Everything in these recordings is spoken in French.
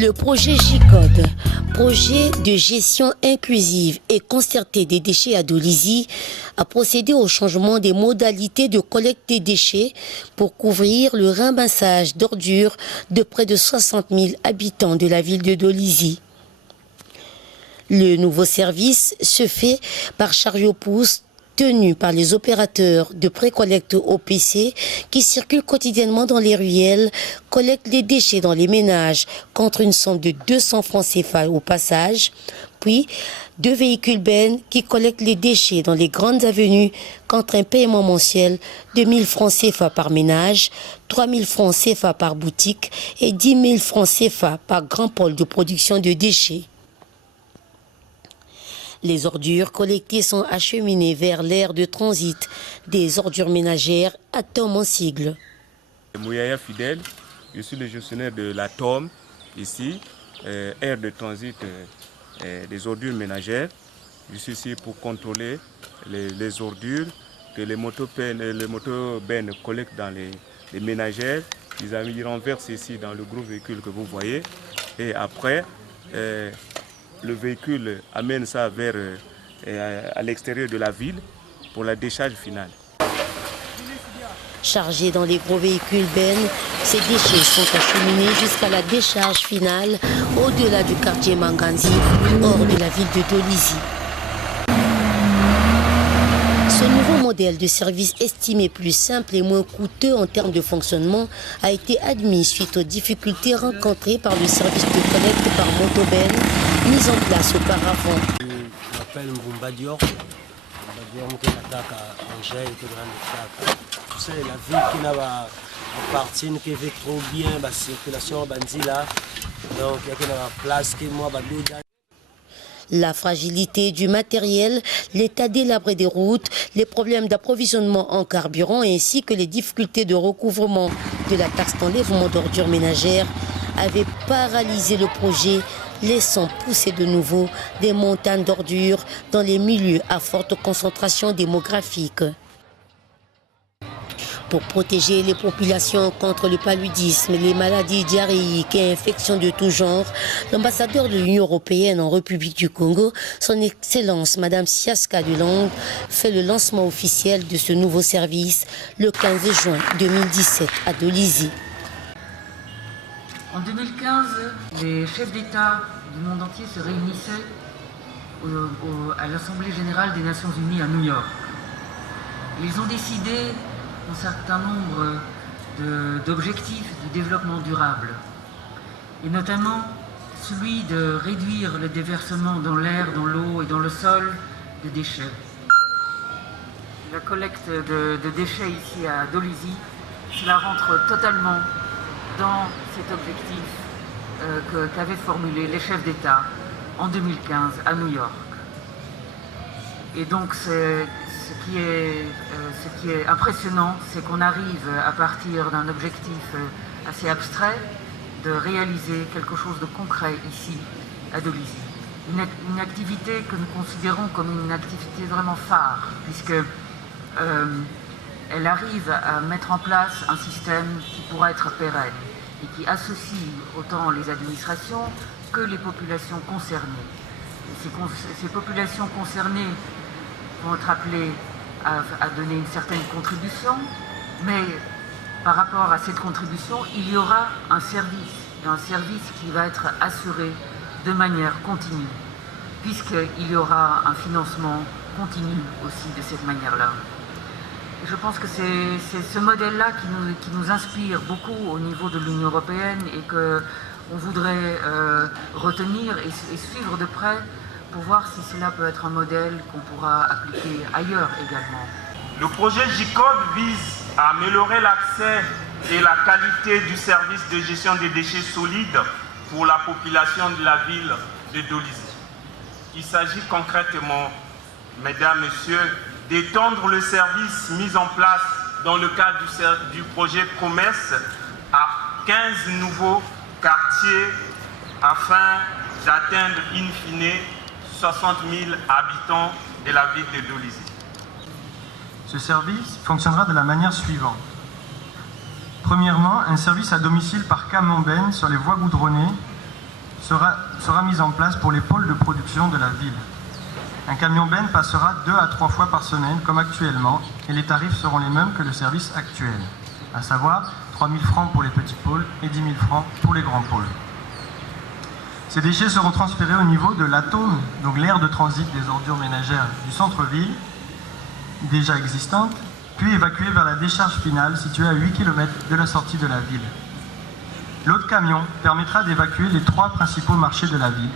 Le projet GICODE, projet de gestion inclusive et concertée des déchets à Dolisie, a procédé au changement des modalités de collecte des déchets pour couvrir le ramassage d'ordures de près de 60 000 habitants de la ville de Dolisie. Le nouveau service se fait par chariot-pousse tenu par les opérateurs de précollecte OPC qui circulent quotidiennement dans les ruelles, collectent les déchets dans les ménages contre une somme de 200 francs CFA au passage, puis 2 véhicules bennes qui collectent les déchets dans les grandes avenues contre un paiement mensuel de 1 000 francs CFA par ménage, 3 000 francs CFA par boutique et 10 000 francs CFA par grand pôle de production de déchets. Les ordures collectées sont acheminées vers l'aire de transit des ordures ménagères à Tom en sigle. Mouyaya Fidèle, je suis le gestionnaire de la Tom, ici, aire de transit des ordures ménagères. Je suis ici pour contrôler les ordures que les motobennes collectent dans les ménagères. Ils renversent ici dans le gros véhicule que vous voyez. Et après, le véhicule amène ça vers à l'extérieur de la ville pour la décharge finale. Chargés dans les gros véhicules bennes, ces déchets sont acheminés jusqu'à la décharge finale au-delà du quartier Manganzi, hors de la ville de Dolisie. Ce nouveau modèle de service estimé plus simple et moins coûteux en termes de fonctionnement a été admis suite aux difficultés rencontrées par le service de collecte par motobenne mis en place auparavant. Je m'appelle Mvumba Dior. Tu sais, la ville qui n'a appartient qui fait trop bien la circulation bandi là. Donc il y a une place qui moi La fragilité du matériel, l'état délabré des routes, les problèmes d'approvisionnement en carburant ainsi que les difficultés de recouvrement de la taxe d'enlèvement d'ordures ménagères avaient paralysé le projet, laissant pousser de nouveau des montagnes d'ordures dans les milieux à forte concentration démographique. Pour protéger les populations contre le paludisme, les maladies diarrhéiques et infections de tout genre, l'ambassadeur de l'Union européenne en République du Congo, son Excellence Madame Siaska Delangue, fait le lancement officiel de ce nouveau service le 15 juin 2017 à Dolisie. En 2015, les chefs d'État du monde entier se réunissaient à l'Assemblée générale des Nations unies à New York. Ils ont décidé un certain nombre d'objectifs du développement durable, et notamment celui de réduire le déversement dans l'air, dans l'eau et dans le sol de déchets. La collecte de déchets ici à Dolisie, cela rentre totalement dans cet objectif qu'avaient formulé les chefs d'État en 2015 à New York. Et donc ce qui est impressionnant, c'est qu'on arrive à partir d'un objectif assez abstrait de réaliser quelque chose de concret ici à Dolisie. Une activité que nous considérons comme une activité vraiment phare, puisque elle arrive à mettre en place un système qui pourra être pérenne et qui associe autant les administrations que les populations concernées. Ces populations concernées vont être appelées à donner une certaine contribution, mais par rapport à cette contribution, il y aura un service qui va être assuré de manière continue, puisqu'il y aura un financement continu aussi de cette manière-là. Je pense que c'est ce modèle-là qui nous inspire beaucoup au niveau de l'Union européenne et qu'on voudrait retenir et suivre de près pour voir si cela peut être un modèle qu'on pourra appliquer ailleurs également. Le projet GICODE vise à améliorer l'accès et la qualité du service de gestion des déchets solides pour la population de la ville de Dolisie. Il s'agit concrètement, mesdames, messieurs, d'étendre le service mis en place dans le cadre du projet Commerce à 15 nouveaux quartiers afin d'atteindre in fine 60 000 habitants de la ville de Dolisie. Ce service fonctionnera de la manière suivante. Premièrement, un service à domicile par camion benne sur les voies goudronnées sera mise en place pour les pôles de production de la ville. Un camion benne passera 2 à 3 fois par semaine comme actuellement et les tarifs seront les mêmes que le service actuel, à savoir 3 000 francs pour les petits pôles et 10 000 francs pour les grands pôles. Ces déchets seront transférés au niveau de l'atome, donc l'aire de transit des ordures ménagères du centre-ville, déjà existante, puis évacués vers la décharge finale située à 8 km de la sortie de la ville. L'autre camion permettra d'évacuer les 3 principaux marchés de la ville,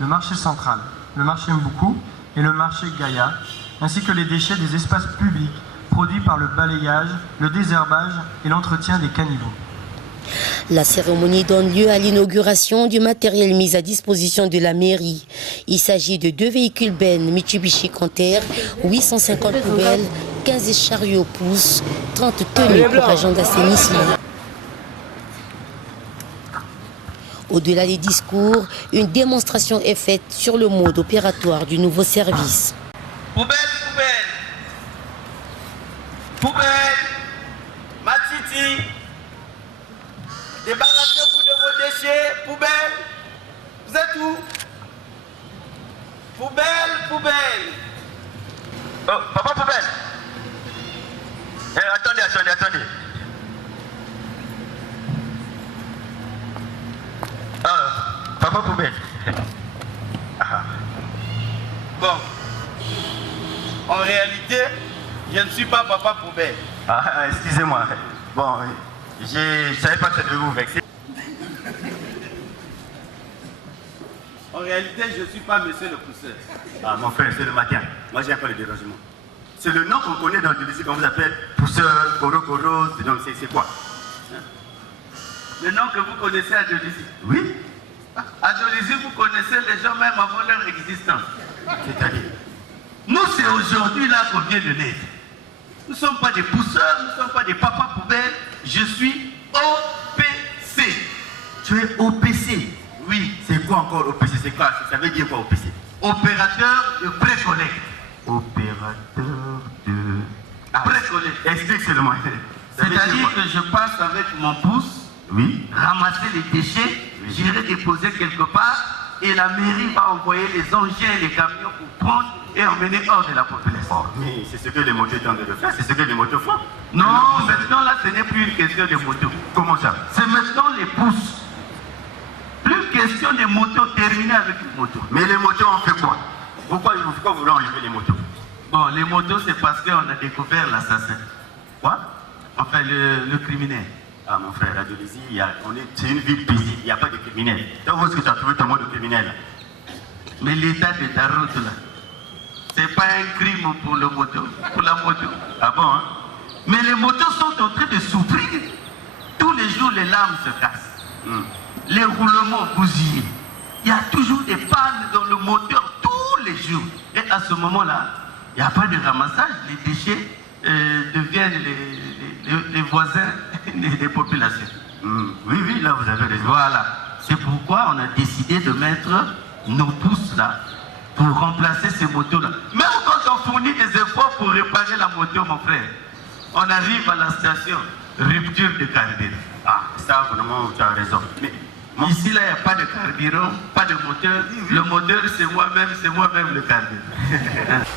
le marché central, le marché Mboukou et le marché Gaïa, ainsi que les déchets des espaces publics produits par le balayage, le désherbage et l'entretien des caniveaux. La cérémonie donne lieu à l'inauguration du matériel mis à disposition de la mairie. Il s'agit de 2 véhicules bennes Mitsubishi Canter, 850 poubelles, 15 chariots pousses, 30 tenues pour agents d'assainissement. Au-delà des discours, une démonstration est faite sur le mode opératoire du nouveau service. Poubelle, poubelle. Poubelle. Matiti. Débarrassez-vous de vos déchets. Poubelle. Vous êtes où? Poubelle, poubelle. Oh, papa poubelle. Attendez. Papa poubelle. Bon. En réalité, je ne suis pas papa poubelle. Excusez-moi. Bon, je ne savais pas que ça devait vous vexer. En réalité, je ne suis pas monsieur le pousseur. Ah, mon frère, c'est le matin. Moi, j'ai pas le dérangement. C'est le nom qu'on connaît dans le lycée qu'on vous appelle pousseur, koro, c'est quoi? Le nom que vous connaissez à Djolizy? Oui. À Djolizy, vous connaissez les gens même avant leur existence. C'est-à-dire? Nous, c'est aujourd'hui là qu'on vient de naître. Nous ne sommes pas des pousseurs, nous ne sommes pas des papas poubelles. Je suis OPC. Tu es OPC? Oui. C'est quoi encore OPC? C'est quoi? Ça veut dire quoi OPC? Opérateur de pré-collecte. Opérateur de... Pré-collecte. Explique-le-moi. C'est-à-dire que je passe avec mon pouce, oui, ramasser les déchets, oui, j'irai déposer quelque part et la mairie va envoyer les engins et les camions pour prendre et emmener hors de la population. Oh, mais c'est ce que les motos tentent de faire, c'est ce que les motos font. Non, maintenant là, ce n'est plus une question de motos. Comment ça? C'est maintenant les pousses. Plus question de motos terminées avec les motos. Mais les motos, on fait quoi? Pourquoi vous voulez enlever les motos? Bon, les motos, c'est parce qu'on a découvert l'assassin. Quoi? Enfin, le criminel. Ah, mon frère, à Djolizy, c'est une ville paisible, il n'y a pas de criminels. Donc, où est-ce que tu as trouvé ton mot de criminel? Mais l'état de ta route, là, c'est pas un crime pour le moto, pour la moto. Ah bon, hein? Mais les motos sont en train de souffrir. Tous les jours, les lames se cassent. Les roulements bousillés. Il y a toujours des pannes dans le moteur tous les jours. Et à ce moment-là, il n'y a pas de ramassage. Les déchets deviennent les voisins des populations. Oui, là vous avez raison. Voilà. C'est pourquoi on a décidé de mettre nos pousses là pour remplacer ces motos-là. Même quand on fournit des efforts pour réparer la moto, mon frère, on arrive à la station, rupture de carburant. Ah, ça vraiment, tu as raison. Mais ici, là, il n'y a pas de carburant, pas de moteur. Le moteur, c'est moi-même le carburant.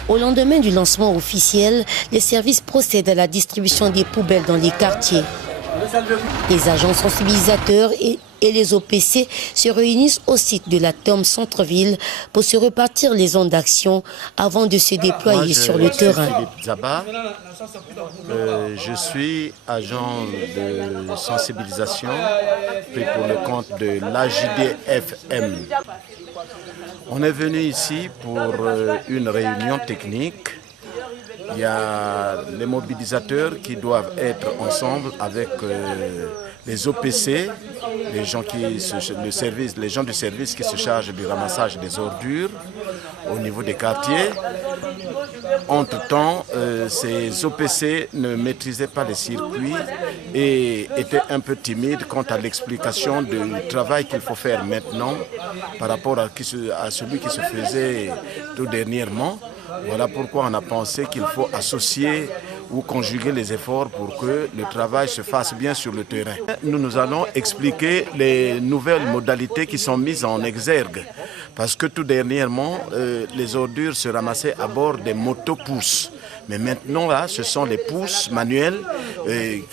Au lendemain du lancement officiel, les services procèdent à la distribution des poubelles dans les quartiers. Les agents sensibilisateurs et les OPC se réunissent au site de la TOM Centre-Ville pour se repartir les zones d'action avant de se déployer sur le terrain. Philippe Zaba, je suis agent de sensibilisation pris pour le compte de l'AJDFM. On est venu ici pour une réunion technique. Il y a les mobilisateurs qui doivent être ensemble avec les OPC, les gens du service qui se chargent du ramassage des ordures au niveau des quartiers. Entre-temps, ces OPC ne maîtrisaient pas les circuits et étaient un peu timides quant à l'explication du travail qu'il faut faire maintenant par rapport à celui qui se faisait tout dernièrement. Voilà pourquoi on a pensé qu'il faut associer ou conjuguer les efforts pour que le travail se fasse bien sur le terrain. Nous allons expliquer les nouvelles modalités qui sont mises en exergue. Parce que tout dernièrement, les ordures se ramassaient à bord des motopousses. Mais maintenant, là, ce sont les pousses manuelles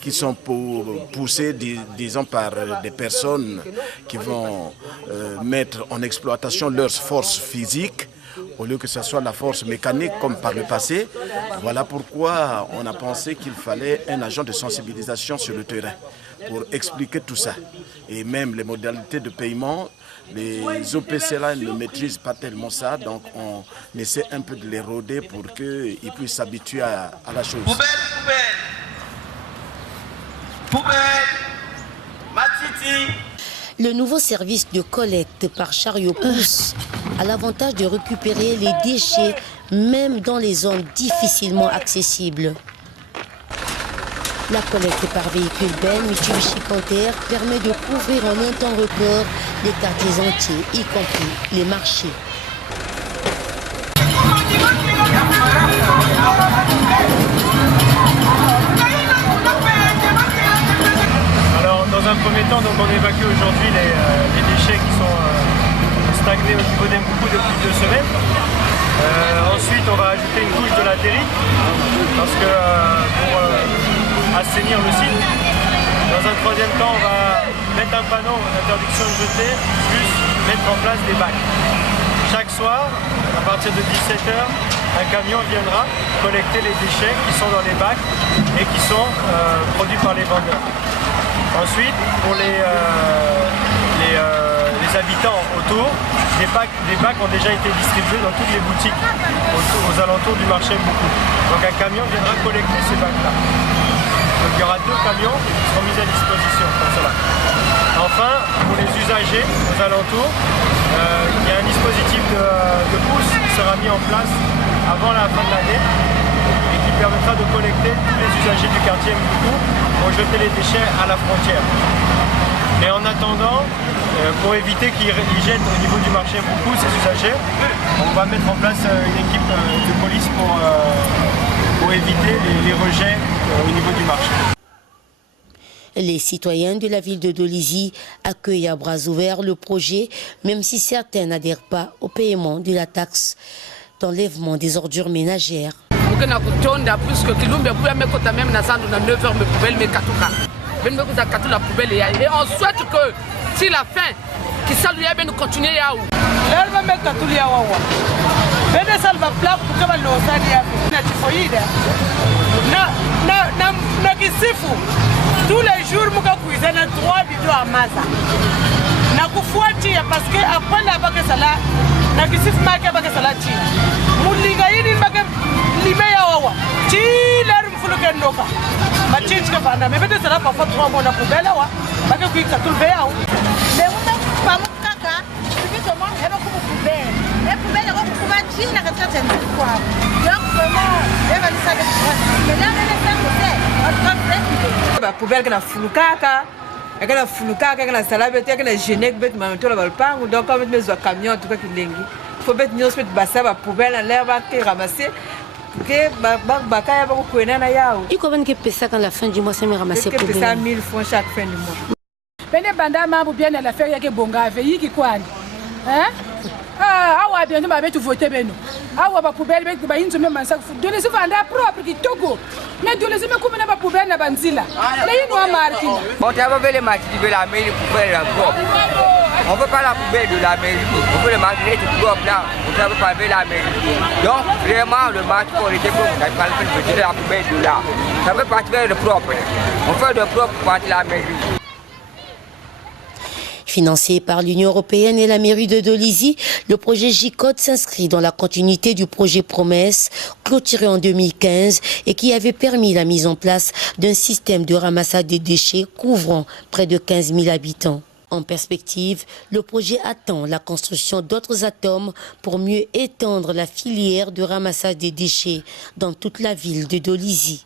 qui sont poussées, disons, par des personnes qui vont mettre en exploitation leurs forces physiques au lieu que ce soit la force mécanique comme par le passé. Voilà pourquoi on a pensé qu'il fallait un agent de sensibilisation sur le terrain pour expliquer tout ça. Et même les modalités de paiement, les OPC là ne maîtrisent pas tellement ça, donc on essaie un peu de les rôder pour qu'ils puissent s'habituer à la chose. Poubelle, poubelle, poubelle, matiti. Le nouveau service de collecte par chariot-pousse a l'avantage de récupérer les déchets même dans les zones difficilement accessibles. La collecte par véhicule Ben Mitsubishi Panther permet de couvrir en un temps record les quartiers entiers, y compris les marchés. Alors, dans un premier temps, donc, on évacue aujourd'hui les déchets qui sont stagnés au niveau d'Mboukou depuis 2 semaines. Ensuite, on va ajouter une couche de latérite parce que pour assainir le site. Dans un troisième temps, on va mettre un panneau d'interdiction de jeter, plus mettre en place des bacs. Chaque soir, à partir de 17 h, un camion viendra collecter les déchets qui sont dans les bacs et qui sont produits par les vendeurs. Ensuite, pour les habitants autour, des bacs ont déjà été distribués dans toutes les boutiques aux alentours du marché Mboukou. Donc un camion viendra collecter ces bacs-là. Donc il y aura 2 camions qui seront mis à disposition pour cela. Enfin, pour les usagers aux alentours, il y a un dispositif de pousse qui sera mis en place avant la fin de l'année et qui permettra de collecter tous les usagers du quartier Mboukou pour jeter les déchets à la frontière. Mais en attendant, pour éviter qu'ils jettent au niveau du marché Mboukou ces usagers, on va mettre en place une équipe de police pour éviter les rejets au niveau du marché. Les citoyens de la ville de Dolisie accueillent à bras ouverts le projet, même si certains n'adhèrent pas au paiement de la taxe d'enlèvement des ordures ménagères. Et on souhaite que si la fin, qui salue bien continuer à où. Tous les jours, je cuisine 3 bidons à masa. Parce que après la bague salade, je suis marqué avec salade. Je suis poubelle que la fulukaka, que la fulukaka, que la salade, que la génèque, que la manteau, la balpang, donc comme mes camions, en tout cas qui lengi. Faut mettre une autre bassin, la poubelle, l'air va te ramasser. Que bakaya va couper na yao. Et combien de pesa quand la fin du mois ça me ramasser pour pesa 1000 francs chaque fin du mois. Pene banda mambo bien la faire yake bonga veyi ki kwani. Hein? Ah, awa bien ba betu voter beno. Awa ba poubelle be ba hinzo même ça. De les vendre propre qui togo. Mais de les me comme na ba poubelle na banzila. Le yino amarki. Bon, tu vas ver les matchs de la mairie poubelle propre. On ne veut pas la poubelle de la mairie. On veut le matériel propre là. On ne veut pas ver la mairie. Donc, vraiment, le match pour les dépôts, on ne va pas le la poubelle de là. Ça veut pas faire de propre. On fait de propre pour la mairie. Financé par l'Union européenne et la mairie de Dolisie, le projet J-Code s'inscrit dans la continuité du projet Promesse, clôturé en 2015 et qui avait permis la mise en place d'un système de ramassage des déchets couvrant près de 15 000 habitants. En perspective, le projet attend la construction d'autres atomes pour mieux étendre la filière de ramassage des déchets dans toute la ville de Dolisie.